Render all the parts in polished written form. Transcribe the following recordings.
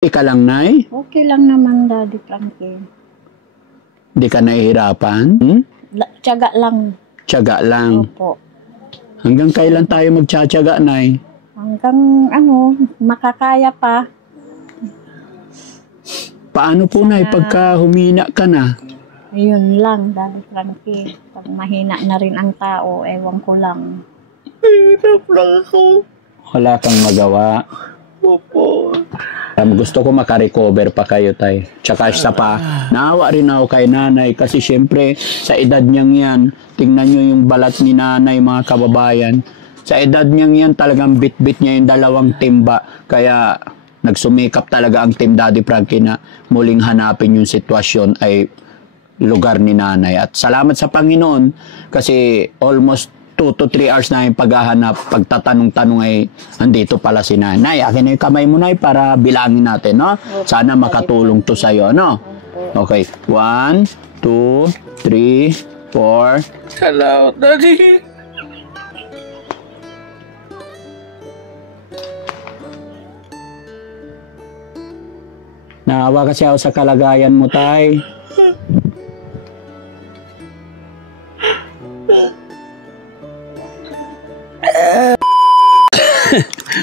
Ika lang, Nay? Okay lang naman, Daddy Frankie. Di ka nahihirapan? Tiyaga lang. Tiyaga lang. Opo. Hanggang kailan tayo magtsatsaga, Nay? Hanggang makakaya pa. Paano po, Nay, pagka humina ka na? Ayun lang, Daddy Frankie. Pag mahina na rin ang tao, ewan ko lang. Hirap lang ako. Wala kang magawa. Opo. Gusto ko makarecover pa kayo, Tay. Tsaka isa pa, naawa rin ako kay Nanay kasi syempre sa edad niyang yan, tingnan niyo yung balat ni Nanay, mga kababayan. Sa edad niyang yan, talagang bit-bit niya yung 2 timba. Kaya nagsumikap talaga ang Team Daddy Frankie na muling hanapin yung sitwasyon ay lugar ni Nanay. At salamat sa Panginoon kasi almost 2 to 3 hours na yung paghahanap, pagtatanong-tanong ay andito pala si Nanay. Akin na yung kamay mo, Nay, para bilangin natin, no? Sana makatulong to sa'yo, no? Okay, 1, 2, 3, 4. Salamat, Daddy. Naawa kasi ako sa kalagayan mo, Tay.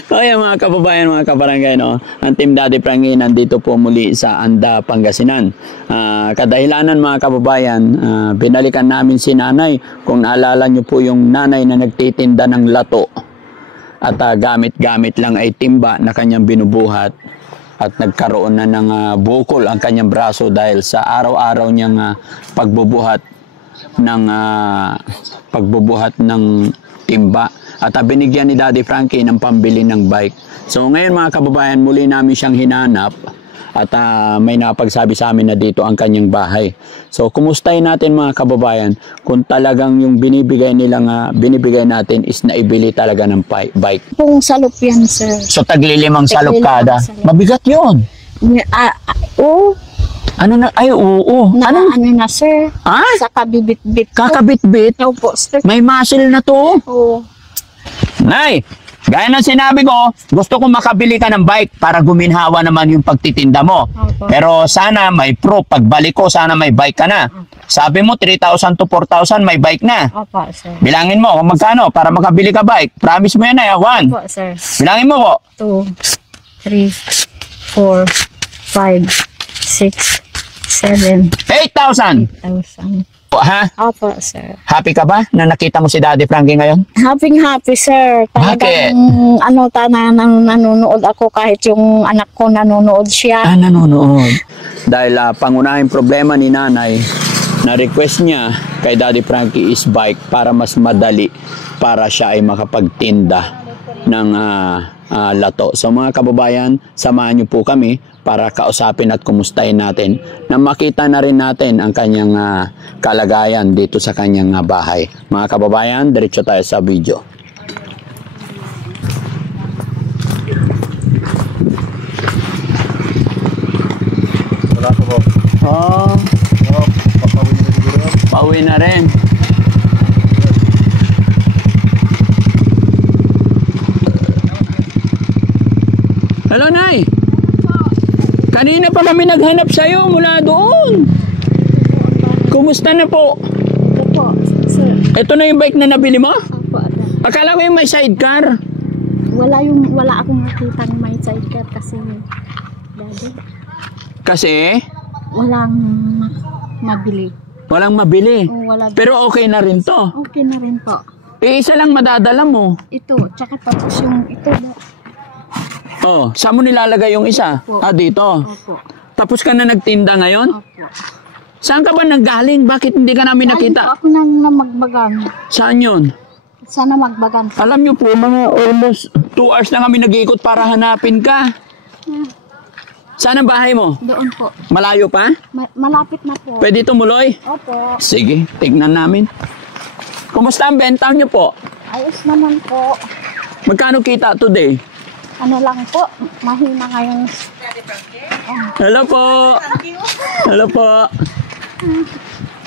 Okay, mga kababayan, mga kabarangay, no? Ang Team Daddy Frankie nandito po muli sa Anda, Pangasinan. Kadahilanan, mga kababayan, binalikan namin si Nanay. Kung naalala nyo po yung nanay na nagtitinda ng lato at gamit-gamit lang ay timba na kanyang binubuhat at nagkaroon na ng bukol ang kanyang braso dahil sa araw-araw niyang pagbubuhat ng timba. At binigyan ni Daddy Frankie ng pambili ng bike. So ngayon, mga kababayan, muli namin siyang hinanap at may napagsabi sa amin na dito ang kanyang bahay. So kumustahin natin, mga kababayan, kung talagang yung binibigay natin is naibili talaga ng bike. Pong salop yan, sir. So tagli-5 salop kada. Mabigat yun. Oo. Ano na? Ay, oo. Ano na, sir? Ha? Sa kabibit-bit. Kakabit-bit? Opo, sir. May muscle na to. Oo. Nay, gaya ng sinabi ko, gusto ko makabili ka ng bike para guminhawa naman yung pagtitinda mo. Opo. Pero sana may proof. Pagbalik ko, sana may bike ka na. Sabi mo, 3,000 to 4,000 may bike na. Opo, sir. Bilangin mo kung magkano para makabili ka bike. Promise mo yan, Nay. 1. Opo, sir. Bilangin mo po. 2, 3, 4, 5, 6, 7, 8,000. 8,000. Ha? Opo, sir. Happy ka ba na nakita mo si Daddy Frankie ngayon? Happy, sir. Bakit? Nanonood ako kahit yung anak ko nanonood siya. Nanonood. Dahil pangunahing problema ni Nanay, na request niya kay Daddy Frankie is bike para mas madali para siya ay makapagtinda ng lato. So mga kababayan, samahan niyo po kami para kausapin at kumustahin natin na makita na rin natin ang kanyang kalagayan dito sa kanyang bahay. Mga kababayan, diretso tayo sa video. Wala ka ba? Papawin na siguro yan. Pauwi na rin. Hello, Nay! Kanina pa kami naghanap sa'yo mula doon. Kumusta na po? Opo, sir. Ito na yung bike na nabili mo? Opo. Akala ko yung may sidecar. Wala akong nakita ng may sidecar kasi, Daddy, Kasi walang mabili. walang mabili. Wala. Pero okay na rin to. Okay na rin po. Isa lang madadala mo. Ito, tsaka tapos yung ito. Oh, saan mo nilalagay yung isa? Opo. Dito. Opo. Tapos ka na nagtinda ngayon? Opo. Saan ka ba nanggaling? Bakit hindi ka namin nakita? Ako nang namagbagan. Saan yun? Sana magbagan. Alam niyo po, mga almost 2 hours na kami nag-iikot para hanapin ka. Saan ang bahay mo? Doon po. Malayo pa? Malapit na po. Pwede tumuloy? Opo. Sige, tignan namin. Kumusta ang benta niyo po? Ayos naman po. Magkano kita today? Ano lang po, mahina ngayon. Hello po. Hello po.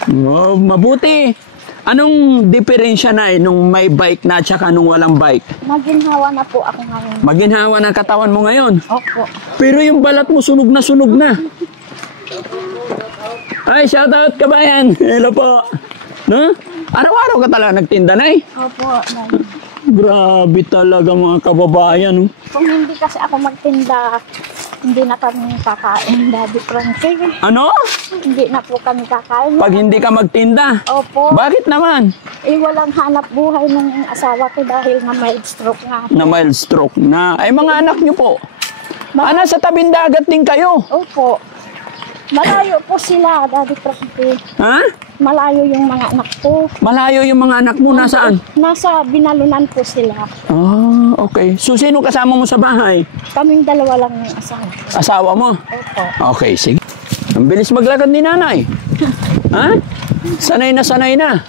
Oh, mabuti. Anong diferensya na nung may bike na tsaka nung walang bike? Maginhawa na po ako ngayon. Maginhawa ng katawan mo ngayon. Opo. Pero yung balat mo sunog na sunog na. Ay, shoutout kabayan. Hello po. No? Araw-araw ka talaga nagtinda na eh. Opo. Dahil Grabe talaga mga kababayan. No? kung hindi kasi ako magtinda, hindi na kami kakain, Daddy Frankie. Ano? Hindi na po kami kakain. Pag hindi ka magtinda? Opo. Bakit naman? Walang hanap buhay ng asawa ko dahil na mild stroke nga. Na mild stroke na. Ay mga anak nyo po. Nasa tabing dagat din kayo. Opo. Malayo po sila, Daddy Frankie. Ha? Malayo yung mga anak ko. Malayo yung mga anak mo. Nasaan? Nasa Binalunan po sila. Ah, okay. So, sino kasama mo sa bahay? Kaming dalawa lang ng asawa. Asawa mo? Opo. Okay, sige. Ang bilis maglakad ni nanay. Ha? Sanay na sanay na.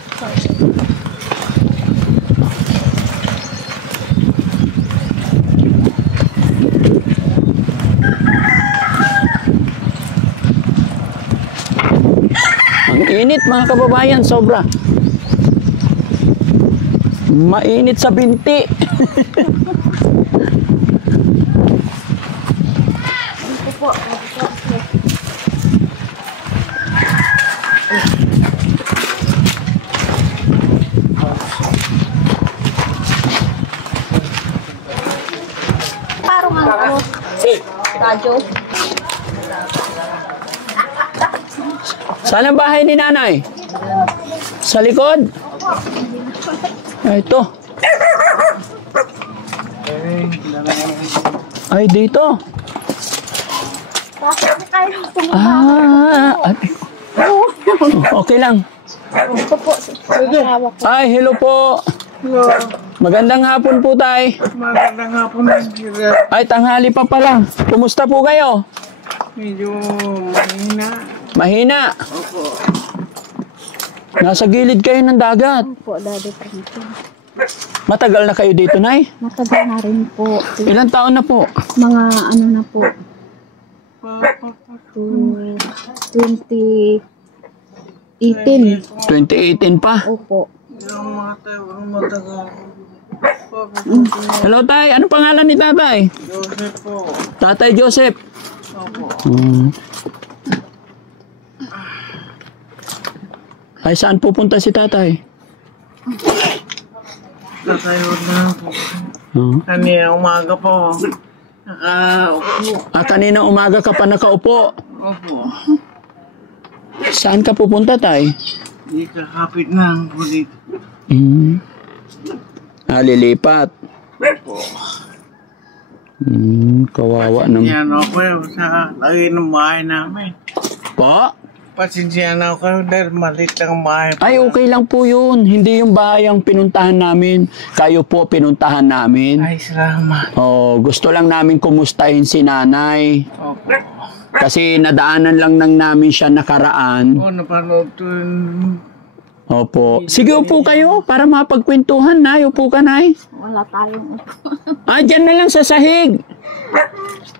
Ang init mga kababayan, sobra. Mainit sa binti. Ito po, Daddy Frankie. Parang ano, radyo. Saan ang bahay ni nanay? Sa likod? Ay, ito. Ay, dito. Bakit kayo pumunta? Okay lang. Ito po, asawa ko. Ay, hello po. Magandang hapon po, tay. Magandang hapon ng kira. Ay, tanghali pa pala. Kumusta po kayo? Medyo mahina. Mahina. Opo. Nasa gilid kayo ng dagat. Opo, Daddy Frankie. Matagal na kayo dito, nay? Matagal na rin po. Ilang taon na po? Mga ano na po, 2018. 2018 pa. Opo. Yung mga tayo, matagal. Hello, tay. Ano pangalan ni tatay? Joseph po. Tatay Joseph. Opo. Ay, saan pupunta si tatay? Tatayo na po. Kanina umaga po. Nakaupo. Kanina umaga ka pa nakaupo. Opo. Saan ka pupunta, tay? Hindi kakapit na ang kulit. Lilipat. Opo. Kawawa naman. Yan ako sa lagi ng bahay namin. Po? Pasensya na ako dahil malit lang ang bahay. Ay, okay lang po yun. Hindi yung bahay ang pinuntahan namin. Kayo po pinuntahan namin. Ay, salamat. Oh, gusto lang namin kumustahin si nanay. Opo. Kasi nadaanan lang nang namin siya nakaraan. O, napanood ko yung... Opo. Sige, upo kayo para mapagkwentuhan, nay. Upo ka, nay. Wala tayong Dyan na lang sa sahig.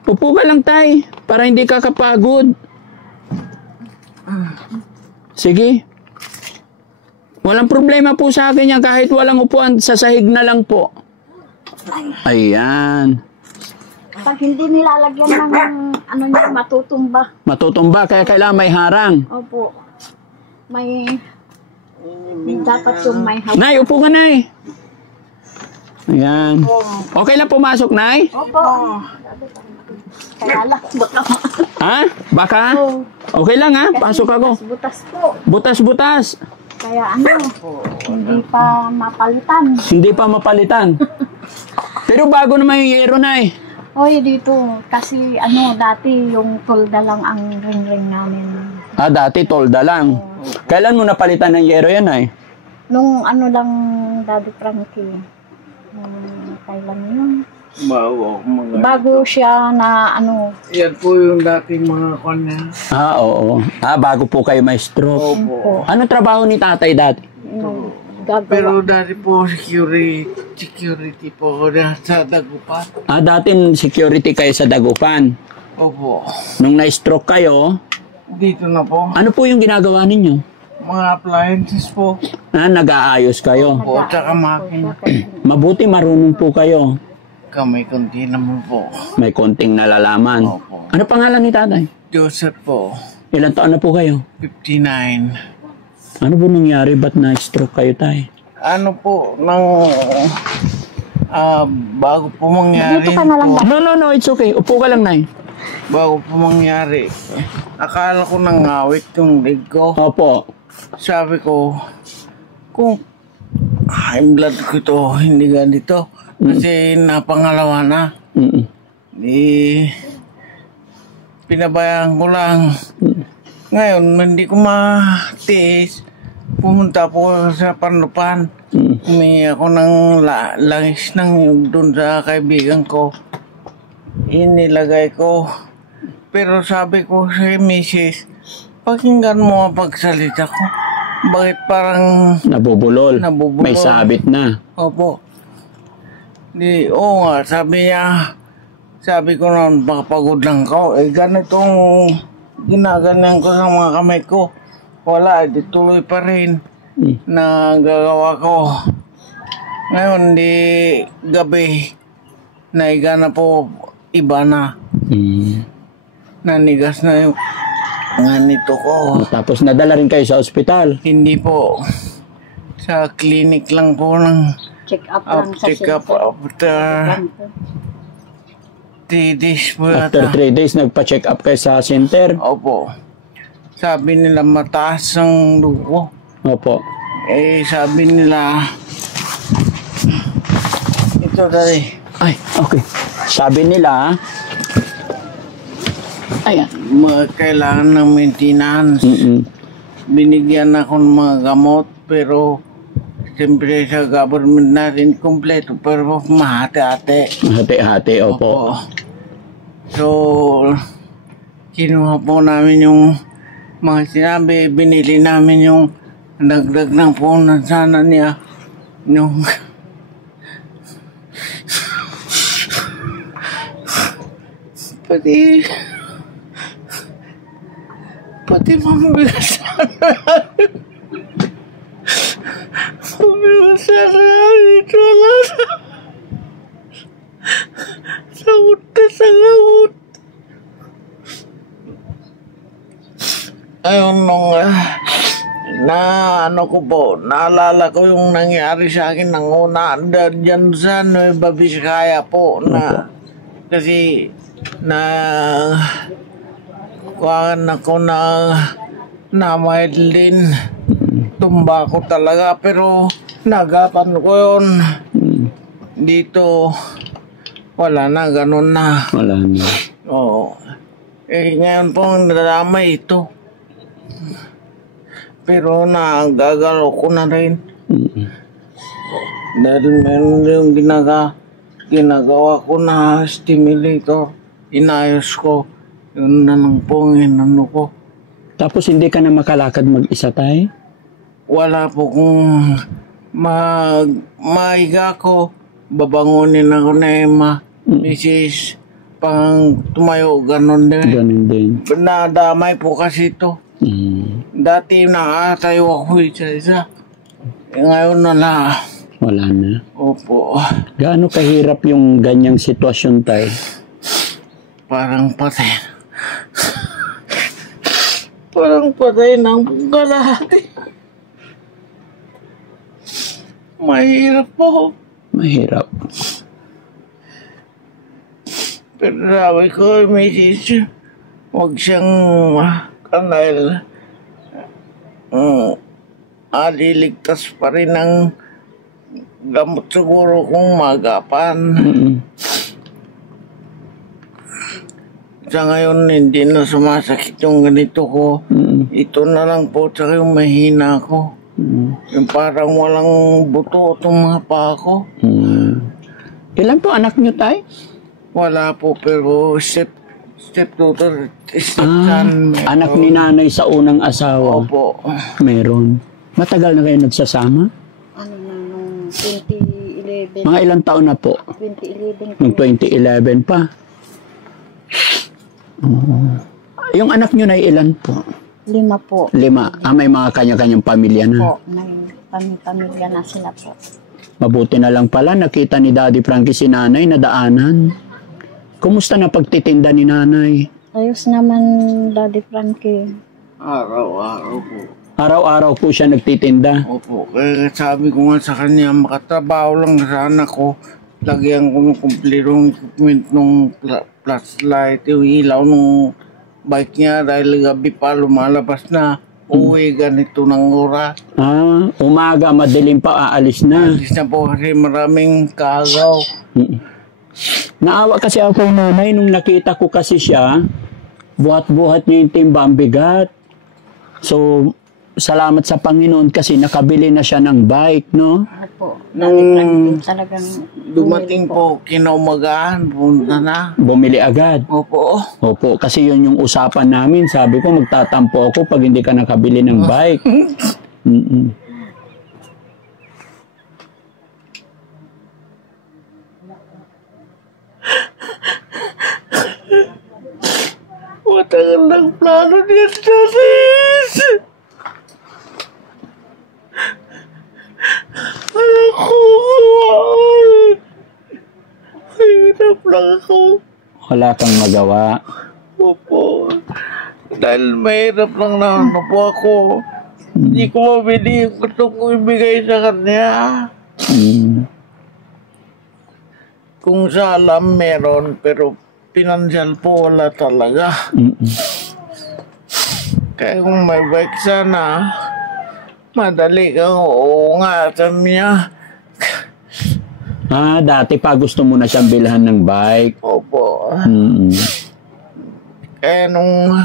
Upo ka lang, tay. Para hindi ka kapagod. Sige. Walang problema po sa akin yan. Kahit walang upuan, sa sahig na lang po. Ayan. Pag hindi nilalagyan ng ano niya, matutumba. Matutumba, kaya kailangan may harang. Opo. May dapat yung may hawak. Nay, upo ka, nay. Ayan. Okay lang pumasok, nay? Opo. Kaya lang, baka Ha? Baka? Okay lang, ha? Pasok ako. butas po. Butas-butas. Kaya ano, hindi pa mapalitan. Hindi pa mapalitan. Pero bago naman yung yero, nay. Oy, dito, kasi ano, dati yung tolda lang ang ring-ring namin. Dati tolda lang. Kailan mo napalitan ng yero yan, nay? Nung ano lang, Daddy Frankie, kailan yun? Bago siya na ano, Yan po yung dating mga kanya. Oo. Bago po kayo may stroke. Opo. Ano trabaho ni tatay dati? yung Pero gagawa. dati po security po sa Dagupan. Dati security kayo sa Dagupan. Opo. Nung na-stroke kayo, Dito na po. ano po yung ginagawa ninyo? Mga appliances po. Nag-aayos kayo. Opo, tsaka makina. Mabuti marunong po kayo. Kamay konti naman po. May konting nalalaman. Opo. Ano pangalan ni tatay? Joseph po, Ilang taon na po kayo? 59. Ano po nangyari? Ba't na-stroke kayo, tay? Ano po, bago po mangyari Dito ka na lang po, No, it's okay. Upo ka lang, nay. bago po mangyari, akala ko nangawit yung leg ko. Opo. Sabi ko, kung high blood ko to, hindi ganito. Kasi napangalawa na. Mm-mm. Pinabayaan ko lang. Ngayon, hindi ko matiis. Pumunta po ako sa Panlupan. Humingi ako ng langis ng yung doon sa kaibigan ko. Inilagay ko. Pero sabi ko sa misis, pakinggan mo ang pagsalita ko. Bakit parang Nabubulol. Nabubulol. May sabit na. opo. Oo nga, sabi ko noon, baka pagod lang ko. Ganitong ginaganyan ko sa mga kamay ko. Wala, di tuloy pa rin na gagawa ko. Ngayon, di gabi, naiga na po, iba na. Nanigas na yung ganito ko. Tapos nadala rin kayo sa ospital. Hindi po. Sa clinic lang po ng Check up lang sa check up after 3 days po After yata. 3 days, nagpa-check up kayo sa center. Opo. Sabi nila mataas ang dugo. Opo. Sabi nila, ito dali, Ay, okay. Sabi nila, ayan. kailangan ng maintenance. Binigyan ako ng mga gamot, pero siyempre sa government natin kompleto, pero mahati-hati. Hati-hati, opo. So, kinuha po namin yung mga sinabi, binili namin yung dagdag ng punan sana niya. Yung pati mamabigas sana. Mamabigas sana dito lang. Sagot na sagot. Ayun ano ko po, naalala ko yung nangyari sa akin ng una, dyan sa Nueva Vizcaya po, na, kasi, kuhaan ako na mild din, tumba ko talaga, pero nagapan ko yun, dito, wala na, ganun na. Wala na. Oo. Ngayon po, nadamay ito. Pero nagagalaw ko na rin. Dahil meron yung ginagawa ko na stimulator. Inayos ko. Yun na lang po ang inano ko. Tapos hindi ka na makalakad mag-isa, tay? Wala po kung maiga ko. Babangunin ako na misis. Pang tumayo, ganun din. Ganun din. Nadamay po kasi ito. Dati nakatayo ako isa-isa. Ngayon na. Wala na. Opo. Gaano kahirap yung ganyang sitwasyon, tay? Parang patay. Parang patay ng kalahati. Mahirap po. Mahirap. Pero sabi ko, misis, huwag siyang kanal. Aliligtas pa rin ng gamot siguro kung magapan. Sa ngayon, hindi na sumasakit yung ganito ko. Ito na lang po, tsaka yung mahina ko. Yung parang walang buto itong mga paa ko. Ilan po anak nyo, tay? Wala po, pero stepdaughter, stepson. Anak ni nanay sa unang asawa. Opo. Meron. Matagal na kayo nagsasama? Ano na, nung 2011. Mga ilang taon na po? 2011. Nung 2011 pa. Yung anak nyo na ilan po? 5 po. 5. May mga kanya-kanyang pamilya na. Po, may pamilya na sila po. Mabuti na lang pala, nakita ni Daddy Frankie si nanay na daanan. Kumusta na pagtitinda ni nanay? Ayos naman, Daddy Frankie. Araw-araw po. Araw-araw po siya nagtitinda. Opo, kaya sabi ko nga sa kanya, makatrabaho lang sana ko. Lagyan ko ng kumplitong equipment nung flashlight, yung ilaw nung bike niya dahil gabi pa lumalabas na. Uwi ganito ng oras. Umaga, madilim pa, aalis na. Alis na po kasi maraming kagaw. Naawa kasi ako nanay nung nakita ko kasi siya, buhat-buhat niya yung timba, ang bigat. So, salamat sa Panginoon kasi nakabili na siya ng bike, no? Opo, Daddy Frankie talagang Dumating po kinaumagaan, punta na. Bumili agad. Opo. Opo, kasi yun yung usapan namin. Sabi ko, magtatampo ako pag hindi ka nakabili ng bike. Matagal ng plano niya sa sis. Ako. Ay, hirap lang ako. Wala kang magawa. Opo. Dahil mahirap lang na ano po ako. Hindi ko mabili yung gusto kong ibigay sa kanya. Kung sa alam meron, pero pinansyal po wala talaga. Kaya kung may bike sana, madali kang uungatan niya. Dati pa gusto mo na siyang bilhan ng bike. Opo. Kaya nung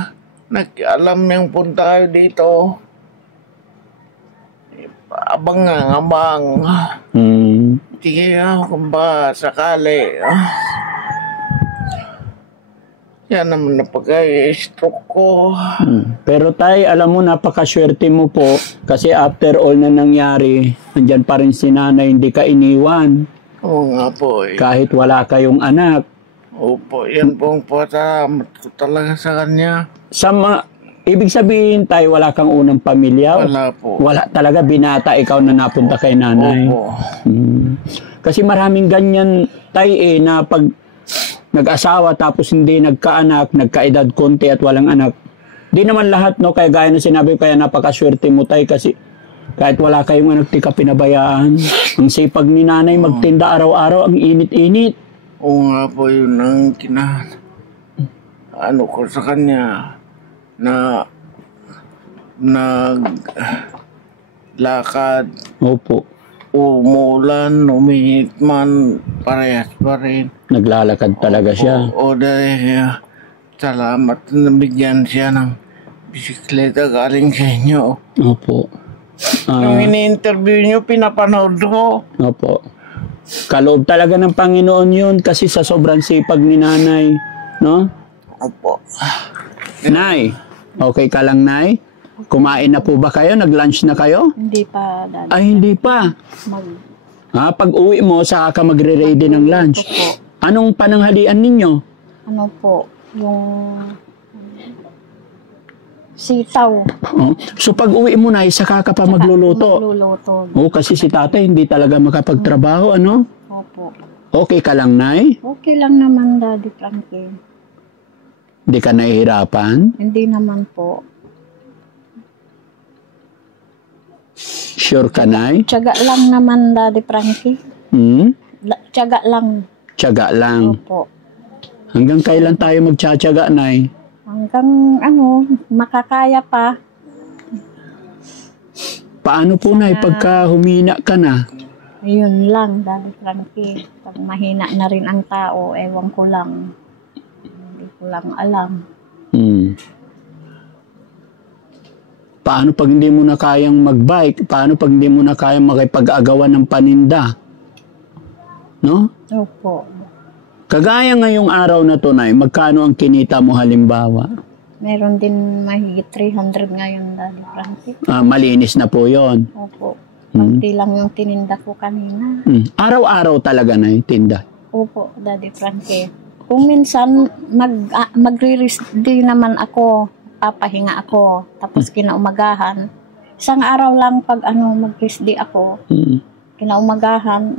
alam niyang punta kayo dito, abang. Sige kung ba sakali. Yan naman na pagka-stroke ko. Pero tay, alam mo, napakaswerte mo po kasi after all na nangyari, andyan pa rin si nanay, hindi ka iniwan. Oo nga po eh. Kahit wala kayong anak. Opo, yan pong pasalamat ko talaga sa kanya. Ibig sabihin tay, wala kang unang pamilya? Wala po. Wala talaga, binata ikaw na napunta kay nanay? Opo. Kasi maraming ganyan tay na pag nag-asawa tapos hindi nagkaanak, nagkaedad konti at walang anak. Di naman lahat, no? Kaya gaya na sinabi ko, kaya napakaswerte mo tay kasi kahit wala kayong anak, di ka pinabayaan. Ang sipag ni nanay magtinda araw-araw, ang init-init. Oo nga po, yun ang ano ko sa kanya na lakad. Opo. Umulan, uminit man, parehas pa rin. Naglalakad talaga siya. O dahil salamat na nabigyan siya ng bisikleta galing sa inyo. Opo. Nung ini-interview nyo, pinapanood ko. Opo. Kaloob talaga ng Panginoon yun kasi sa sobrang sipag ni nanay. No? Opo. Nay, okay ka lang, Nay? Kumain na po ba kayo? Nag-lunch na kayo? Hindi pa, Daddy. Ay, hindi pa. Pag uwi mo, saka ka magre-ready ng lunch. Opo. Anong pananghalian ninyo? Ano po, yung sitaw. So pag uwi mo na, saka ka pa magluluto. Magluluto. Kasi si tatay hindi talaga makapagtrabaho, ano? Opo. Okay ka lang, Nay? Okay lang naman, Daddy Frankie. Hindi ka nahihirapan? Hindi naman po. Sure ka, Nay? Tiyaga lang naman, Daddy Frankie. Tiyaga lang. Tiyaga lang. Opo. Hanggang kailan tayo magtsatsaga, Nay? Hanggang makakaya pa. Paano po, Nay, pagka humina ka na? Ayun lang, Daddy Frankie. Pag mahina na rin ang tao, ewan ko lang. Hindi ko lang alam. Paano pag hindi mo na kayang magbike? Paano pag hindi mo na kayang makipag-agawan ng paninda? No? Opo. Kagaya ngayong araw na to, Nay, magkano ang kinita mo halimbawa? Meron din mahigit 300 ngayon, Daddy Frankie. Malinis na po yon. Opo. Kunti lang yung tininda ko kanina. Araw-araw talaga na yung tinda? Opo, Daddy Frankie. Kung minsan, magre-rest din naman ako. nagpapahinga ako. Tapos kinaumagahan. Isang araw lang pag mag-rest day ako, kinaumagahan,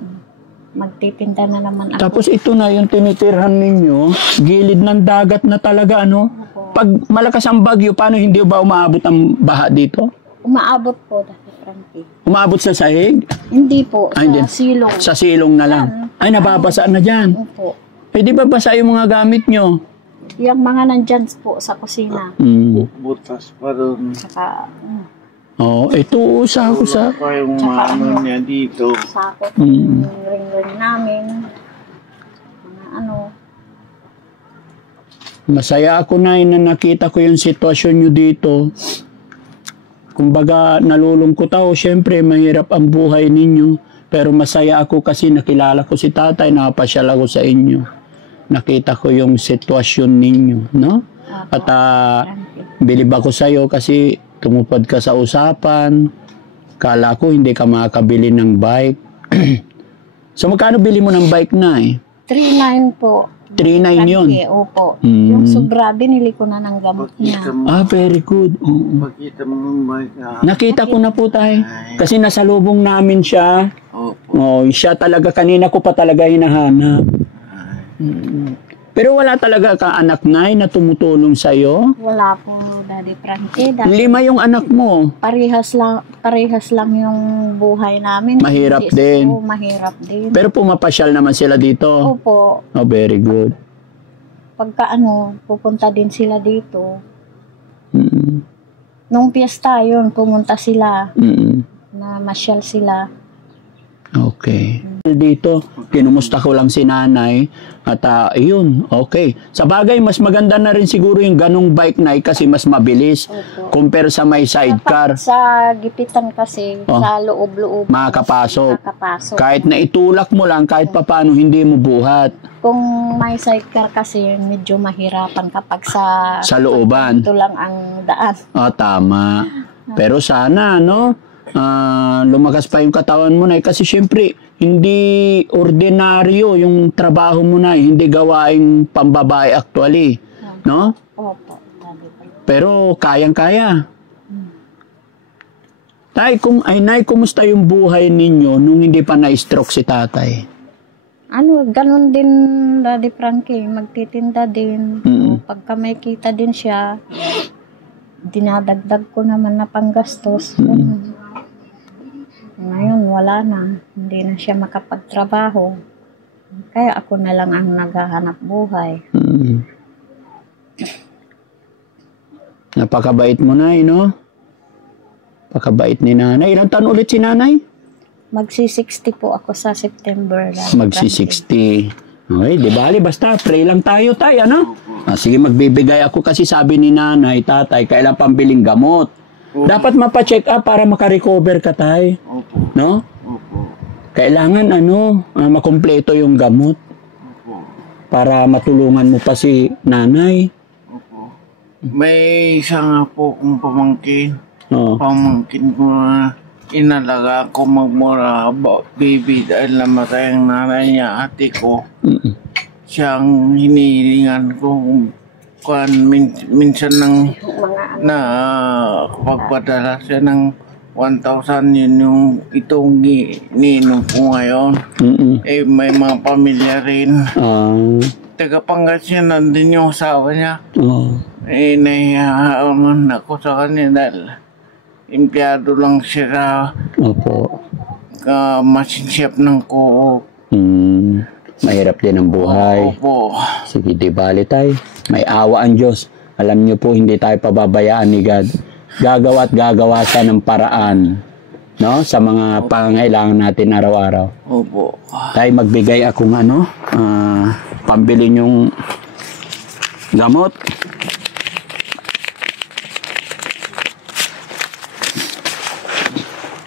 magtitinda na naman ako. Tapos ito na yung tinitirhan ninyo, gilid ng dagat na talaga, ano? Pag malakas ang bagyo, paano hindi ba umaabot ang baha dito? Umaabot po, Dati Frankie. Umaabot sa sahig? Hindi po, Ay, hindi. sa silong. Sa silong na lang. Ay, nababasa na dyan. Opo. Eh, di ba basa yung mga gamit nyo? Yung mga nandyan po sa kusina. Butas pa doon. Saka, Oo, ito sako sa... Pa yung mano niya dito. sakot yung ring-ring namin. Mga Masaya ako na nakita ko yung sitwasyon nyo dito. Kumbaga, nalulungkot ako. Siyempre, mahirap ang buhay ninyo. Pero masaya ako kasi nakilala ko si tatay, nakapasyal ako sa inyo. Nakita ko yung sitwasyon ninyo, no? At bilib ako sa'yo kasi tumupad ka sa usapan. Kala ko hindi ka makakabili ng bike. So, magkano bili mo ng bike na 3.9 po. 3.9 yun? Opo. Yung sobra, binili ko na ng gamot niya. Very good. Pakita mo ng bike na. Nakita ko na po tayo. Kasi nasa lubong namin siya. Siya talaga, kanina ko pa talaga hinahanap. Pero wala talaga ka anak na tumutulong sa'yo? Wala po, Daddy Frankie. 5 yung anak mo. Parehas lang yung buhay namin. Mahirap Hindi din. po, mahirap din. Pero pumapasyal naman sila dito. Opo. Oh, very good. Pagka pupunta din sila dito. Mm. Nung piyesta yun, pumunta sila. Na masyal sila. Okay. Dito, kinumusta ko lang si nanay at yun, okay. Sa bagay, mas maganda na rin siguro yung ganong bike na kasi mas mabilis compare sa may sidecar. Sa gipitan kasi, sa loob-loob. Makakapasok. Makakapasok. Kahit na itulak mo lang, kahit papaano hindi mo buhat. Kung may sidecar kasi, medyo mahirapan kapag sa looban. Ito lang ang daan. Tama. Pero sana, no? Lumakas pa yung katawan mo na kasi syempre hindi ordinaryo yung trabaho mo na hindi gawaing pambabae actually, no? Opo. Pero kayang-kaya. Tay, Nay, kumusta yung buhay ninyo nung hindi pa na-stroke si tatay? Ganun din, Daddy Frankie, magtitinda din. Pagka may kita din siya, dinadagdag ko naman na panggastos. Ngayon, wala na. Hindi na siya makapagtrabaho. Kaya ako na lang ang naghahanap buhay. Napakabait mo, Nay, no? Napakabait ni nanay. Ilang taon ulit si nanay? Magsi-60 po ako sa September. Magsi-60. Okay, di bali, basta pray lang tayo, ano? Sige, magbibigay ako kasi sabi ni nanay, tatay, kailan pambiling gamot. Dapat mapa-check up para makarecover ka, tay. No? Kailangan makumpleto yung gamot. Para matulungan mo pa si nanay. May isa nga po kong pamangkin. Pamangkin ko na inalaga ko magmura baby dahil namatay ang nanay niya, ate ko. Siyang hinihilingan ko minsan na pagpadala siya ng 1,000 yun yung itong ninong ko ngayon. May mga pamilya rin. Taga Pangasinan din yung asawa niya. Nahihaon ako sa kanya dahil empleyado lang siya. Machine ng kuok. Mahirap din ang buhay. Sige, di bali tay. May awa ang Diyos. Alam niyo po, hindi tayo pababayaan ni God. Gagawa at gagawa siya ng paraan, no? Sa mga pangangailangan natin araw-araw. Tay, magbigay akong pambili niyong gamot.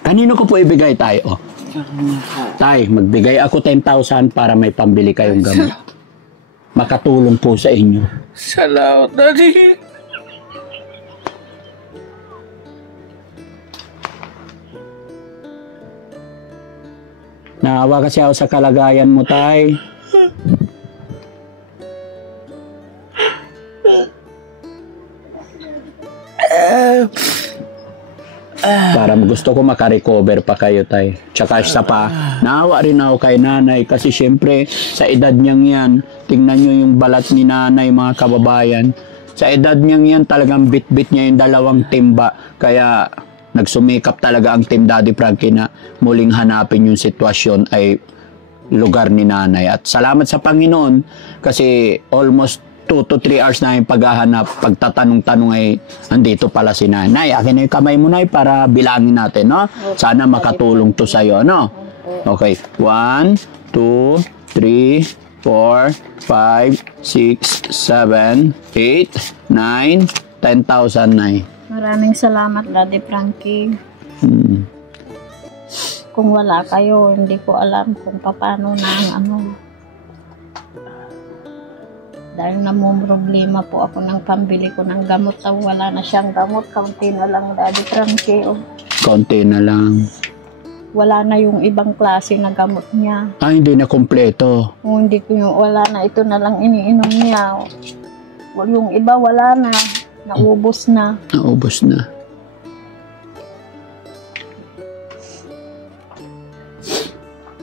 Kanino ko po ibigay tayo? Tay, magbigay ako 10,000 para may pambili kayong gamot. Makatulong po sa inyo. Salamat, Daddy. Naawa kasi ako sa kalagayan mo, tay. Para gusto ko makarecover pa kayo, tay. Tsaka isa pa, naawa rin ako kay nanay kasi syempre sa edad niyang yan, tingnan nyo yung balat ni nanay, mga kababayan. Sa edad niyang yan, talagang bit-bit niya yung dalawang timba. Kaya nagsumikap talaga ang Team Daddy Frankie na muling hanapin yung sitwasyon ay lugar ni nanay. At salamat sa Panginoon kasi almost 2 to 3 hours na yung paghahanap, pagtatanong-tanong ay andito pala si nanay. Akin na yung kamay mo, nay, para bilangin natin, no? Sana makatulong to sa'yo, no? Okay, 1, 2, 3, 4, 5, 6, 7, 8, 9, 10,000, nay. Maraming salamat, Daddy Frankie. Kung wala kayo, hindi ko alam kung paano na ang ano. Dahil namumroblema po ako ng pambili ko ng gamot. Wala na siyang gamot. Kaunti na lang, Daddy Frankie. Kaunti na lang. Wala na yung ibang klase na gamot niya. Hindi na kompleto. Hindi ko yung wala na. Ito na lang iniinom niya. Yung iba wala na. Naubos na. Naubos na.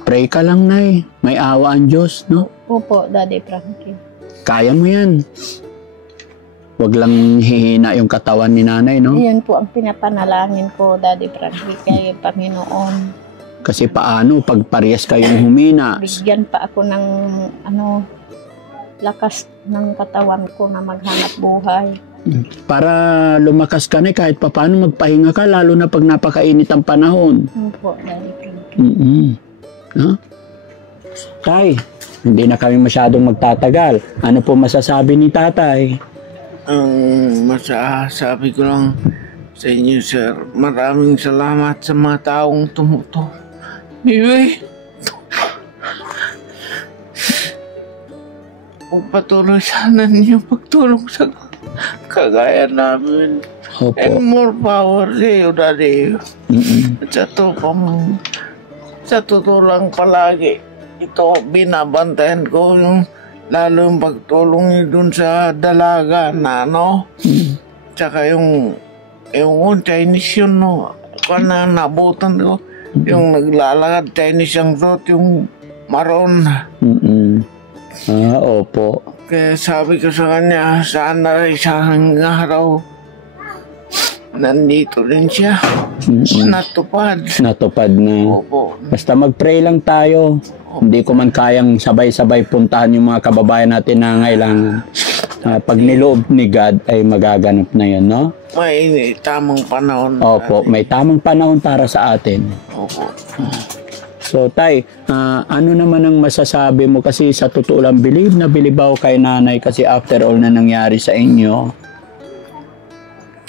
Pray ka lang, nay. May awa ang Diyos, no? Opo, Daddy Frankie. Kaya mo yan. Huwag lang hihina yung katawan ni nanay, no? Iyan po ang pinapanalangin ko, Daddy Frankie, kay Panginoon. Kasi paano pag parehas kayong humina? Bigyan pa ako ng lakas ng katawan ko na maghanap buhay. Para lumakas ka na kahit paano magpahinga ka, lalo na pag napakainit ang panahon. Opo, Daddy Frankie. Huh? Tay, hindi na kami masyadong magtatagal. Ano po masasabi ni tatay? Ang masasabi ko lang sa inyo, sir, maraming salamat sa mga taong tumuto. Anyway, pagpatuloy sana ninyo pagtulong sa kagaya namin. Opo. And more power sa iyo, Daddy. At sa totoo lang palagi, ito binabantayan ko yung lalo yung pagtulong niyo dun sa dalaga na tsaka yung Chinese yun, no? Kung nabutan ko, yung naglalakad Chinese ang suot, yung maroon. Opo. Kaya sabi ko sa kanya, sana isang araw nandito rin siya. Natupad. Natupad na. Opo. Basta mag-pray lang tayo. Hindi ko man kayang sabay-sabay puntahan yung mga kababayan natin na ngailangan. Pag niloob ni God ay magaganap na yun, no? May tamang panahon. Opo, may tamang panahon para sa atin. Opo. So, tay, ano naman ang masasabi mo? Kasi sa totoo lang, bilib na bilib ako kay nanay kasi after all na nangyari sa inyo,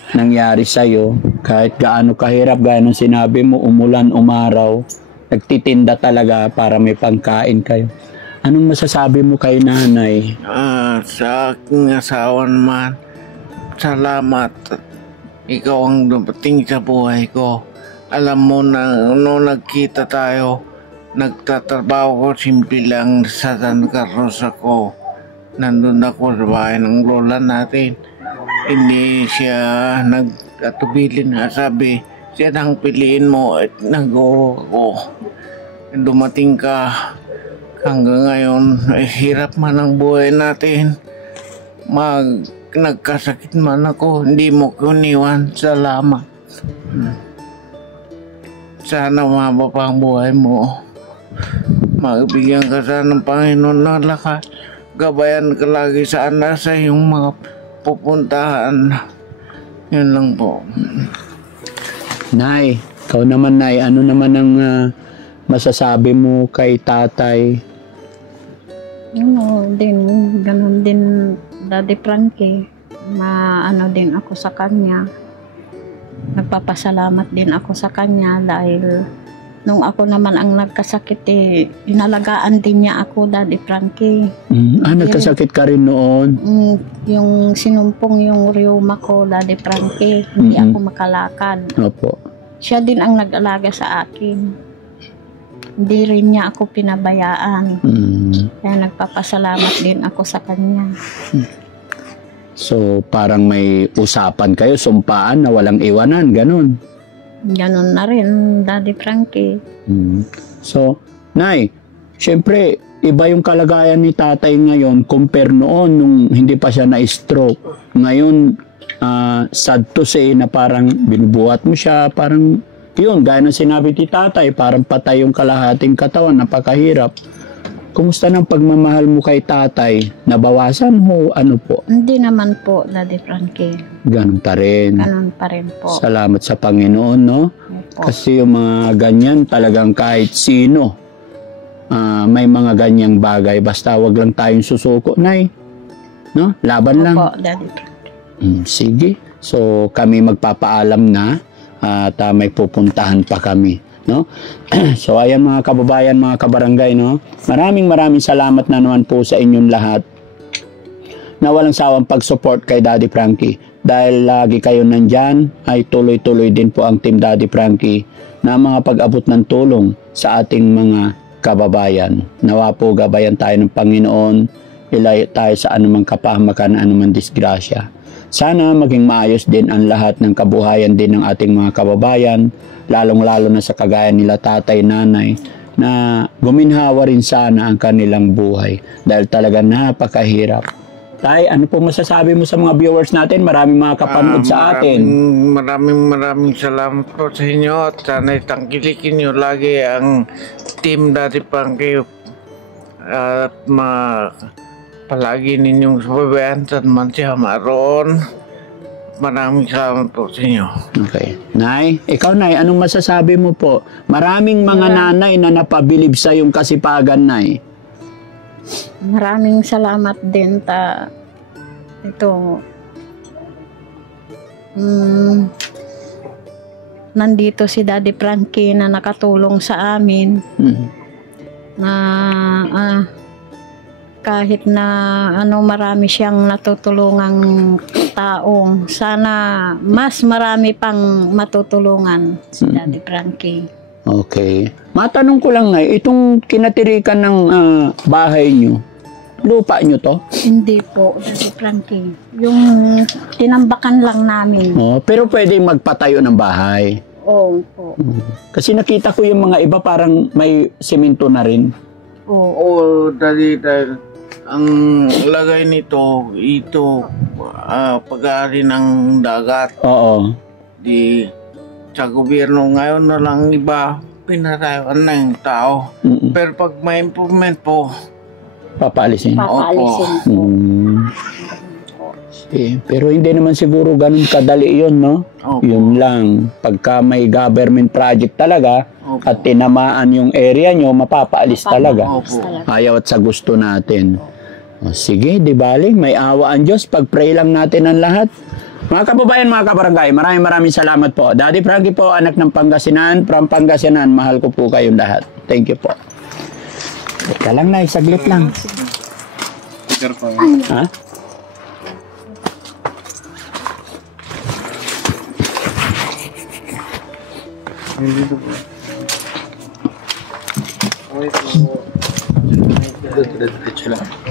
nangyari sa'yo, kahit gaano kahirap, gaya ng sinabi mo, umulan, umaraw, nagtitinda talaga para may pangkain kayo. Anong masasabi mo kay nanay? Sa aking asawa naman, salamat. Ikaw ang dumating sa buhay ko. Alam mo na noong nagkita tayo, nagtatrabaho ko simple lang sa San Carlos ako. Nandun ako sa bahay ng lola natin. Hindi siya nagkatubilin na sabi, siya nang piliin mo at nag-o ako. Dumating ka hanggang ngayon, hirap man ang buhay natin. Nagkasakit man ako, hindi mo ko iniwan. Salamat. Sana mahaba pa ang buhay mo. Magbigyan ka sana ng Panginoon ng lakas. Gabayan ka lagi sana sa iyong mga pupuntahan. Yun lang po. Nay, ikaw naman, Nay, ano naman ang masasabi mo kay tatay? Ganun din, Daddy Frankie. Maano din ako sa kanya. Nagpapasalamat din ako sa kanya dahil nung ako naman ang nagkasakit, inalagaan din niya ako, Daddy Frankie. Nagkasakit ka rin noon? Yung sinumpong yung rheuma ko, Daddy Frankie, hindi ako makalakad. Opo. Siya din ang nag-alaga sa akin. Hindi rin niya ako pinabayaan. Kaya nagpapasalamat din ako sa kanya. So, parang may usapan kayo, sumpaan na walang iwanan, ganun. Ganon na rin, Daddy Frankie. So, Nay, syempre, iba yung kalagayan ni tatay ngayon compare noon nung hindi pa siya na-stroke. Ngayon, sad to say na parang binubuhat mo siya, parang yun, gaya ng sinabi ni tatay, parang patay yung kalahating katawan, napakahirap. Kumusta ng pagmamahal mo kay tatay? Nabawasan ho? Ano po? Hindi naman po, Daddy Frankie. Ganun pa rin. Ganon pa rin po. Salamat sa Panginoon, no? Opo. Kasi yung mga ganyan, talagang kahit sino, may mga ganyang bagay. Basta wag lang tayong susuko, Nay. No? Laban lang. Opo, Daddy Frankie. Sige. So, kami magpapaalam na at may pupuntahan pa kami. No? So, ayan mga kababayan, mga kabarangay, no? Maraming salamat na naman po sa inyong lahat na walang sawang pag-support kay Daddy Frankie. Dahil lagi kayo nandyan, ay tuloy-tuloy din po ang Team Daddy Frankie na mga pag-abot ng tulong sa ating mga kababayan. Nawa po gabayan tayo ng Panginoon, ilayo tayo sa anumang kapahamakan, anumang disgrasya. Sana maging maayos din ang lahat ng kabuhayan din ng ating mga kababayan, lalong-lalo na sa kagaya nila tatay, nanay, na guminhawa rin sana ang kanilang buhay dahil talaga napakahirap. Tay, ano po masasabi mo sa mga viewers natin? Maraming mga kapanood sa atin. Maraming salamat po sa inyo at sana tangkilikin nyo lagi ang Team Daddy Frankie at palagi ninyong subabayan sa man siya maroon. Maraming salamat po sa inyo. Okay. Nay, ikaw Nay, anong masasabi mo po? Maraming mga nanay na napabilib sa yung kasipagan, Nay. Maraming salamat din nandito si Daddy Frankie na nakatulong sa amin na kahit na marami siyang natutulungang taong, sana mas marami pang matutulungan si Daddy Frankie. Okay. Matanong ko lang, Nay, itong kinatirikan ng bahay nyo, lupa nyo to? Hindi po, Daddy Frankie. Yung tinambakan lang namin. Oh, pero pwedeng magpatayo ng bahay. Oo po. Kasi nakita ko yung mga iba parang may semento na rin. Oo, dahil ang lagay nito, pag-aari ng dagat. Oo. Sa gobyerno ngayon na lang iba, pinatayuan na yung tao. Pero pag may improvement po, papaalisin. Papaalisin po. Pero hindi naman siguro ganun kadali yun, no? Opo. Yun lang. Pagka may government project talaga, Opo. at tinamaan yung area nyo, mapapaalis talaga. Opo. Ayaw at sa gusto natin. O, sige, di bali, may awa ang Diyos. Pag-pray lang natin ang lahat. Mga kababayan, mga kabarangay, maraming salamat po. Daddy Frankie po, anak ng Pangasinan, from Pangasinan, mahal ko po kayong lahat. Thank you po. Teka lang, Nay, saglit lang. Ha?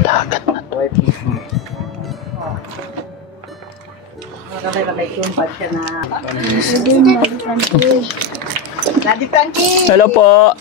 Dagat na to. Daddy Frankie! Hello po.